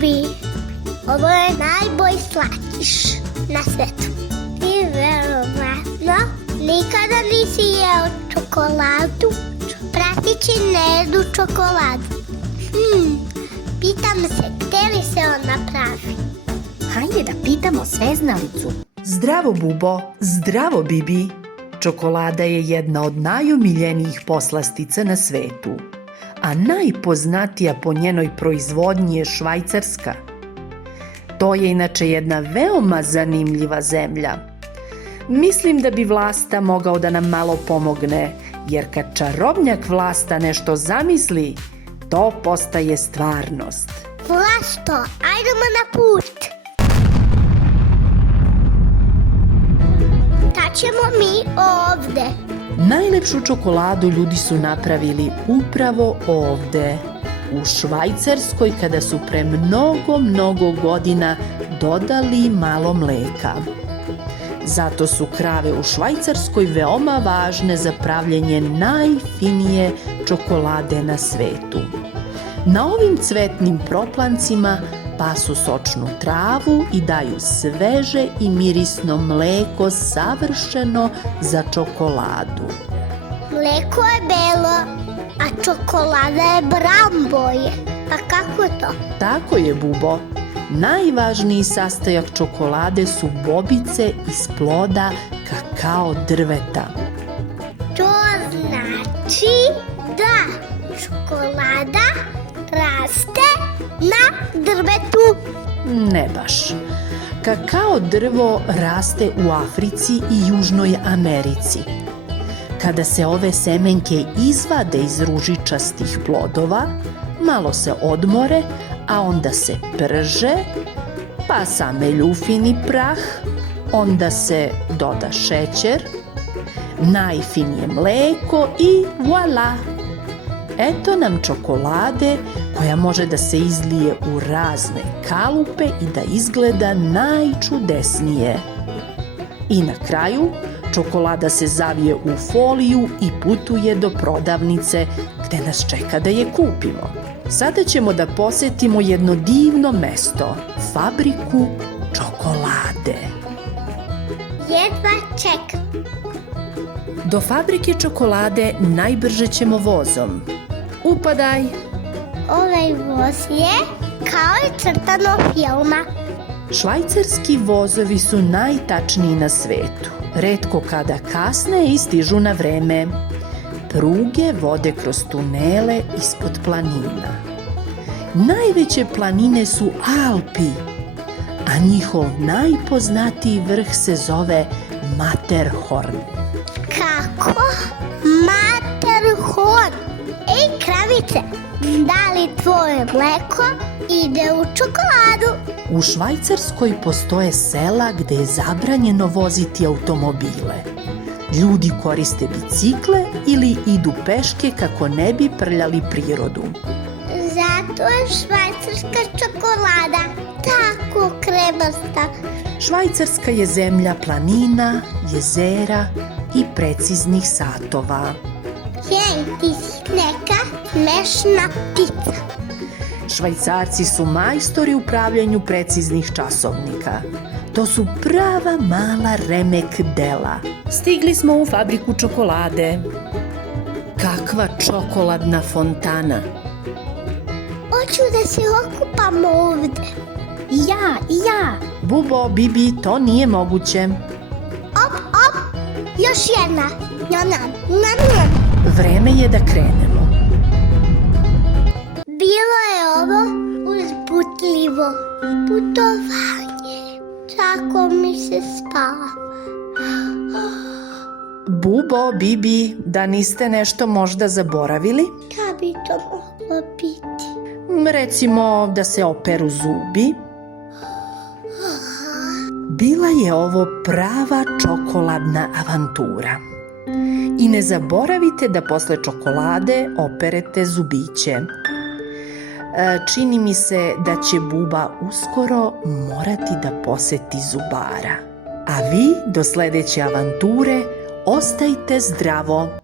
Bibi, ovo je najbolji slatkiš na svetu. Ti verovatno nikada nisi jeo čokoladu. Pratići ne jedu čokoladu. Pitam se, gde li se ona pravi? Hajde da pitamo sveznalicu. Zdravo Bubo, zdravo Bibi. Čokolada je jedna od najomiljenijih poslastica na svetu, a najpoznatija po njenoj proizvodnji je Švajcarska. To je inače jedna veoma zanimljiva zemlja. Mislim da bi Vlasta mogao da nam malo pomogne, jer kad čarobnjak Vlasta nešto zamisli, to postaje stvarnost. Vlasto, ajdemo na put. Šta ćemo mi ovde? Najlepšu čokoladu ljudi su napravili upravo ovde, u Švajcarskoj, kada su pre mnogo godina dodali malo mleka. Zato su krave u Švajcarskoj veoma važne za pravljenje najfinije čokolade na svetu. Na ovim cvetnim proplancima pasu sočnu travu i daju sveže i mirisno mleko savršeno za čokoladu. Mleko je belo, a čokolada je brown boje. Pa kako to? Tako je, Bubo. Najvažniji sastojak čokolade su bobice iz ploda kakao drveta. To znači da čokolada raste na drvetu. Ne baš. Kakao drvo raste u Africi i Južnoj Americi. Kada se ove semenke izvade iz ružičastih plodova, malo se odmore, a onda se prže, pa samelju u fini prah, onda se doda šećer, najfinije mleko i voila! Eto nam čokolade koja može da se izlije u razne kalupe i da izgleda najčudesnije. I na kraju, čokolada se zavije u foliju i putuje do prodavnice gde nas čeka da je kupimo. Sada ćemo da posetimo jedno divno mesto, fabriku čokolade. Jedva čekam. Do fabrike čokolade najbrže ćemo vozom. Upadaj! Ovaj voz je kao i crtano filma. Švajcarski vozovi su najtačniji na svetu. Retko kada kasne i stižu na vreme. Pruge vode kroz tunele ispod planina. Najveće planine su Alpi, a njihov najpoznatiji vrh se zove Matterhorn. Kako? Matterhorn. Ej, kravice, da li tvoje mleko ide u čokoladu? U Švajcarskoj postoje sela gde je zabranjeno voziti automobile. Ljudi koriste bicikle ili idu peške kako ne bi prljali prirodu. Zato je švajcarska čokolada tako kremasta. Švajcarska je zemlja planina, jezera i preciznih satova. Ti si neka smešna ptica. Švajcarci su majstori u pravljenju preciznih časovnika. To su prava mala remek dela. Stigli smo u fabriku čokolade. Kakva čokoladna fontana! Hoću da se okupam ovde. I ja. Bubo, Bibi, to nije moguće. Op, još jedna. Njam. Vreme je da krenemo. Bilo je ovo uzbutljivo putovanje. Tako mi se spava. Bubo, Bibi, da niste nešto možda zaboravili? Šta bi to moglo biti? Recimo da se operu zubi. Bila je ovo prava čokoladna avantura. I ne zaboravite da posle čokolade operete zubiće. Čini mi se da će Buba uskoro morati da poseti zubara. A vi do sledeće avanture ostajte zdravo!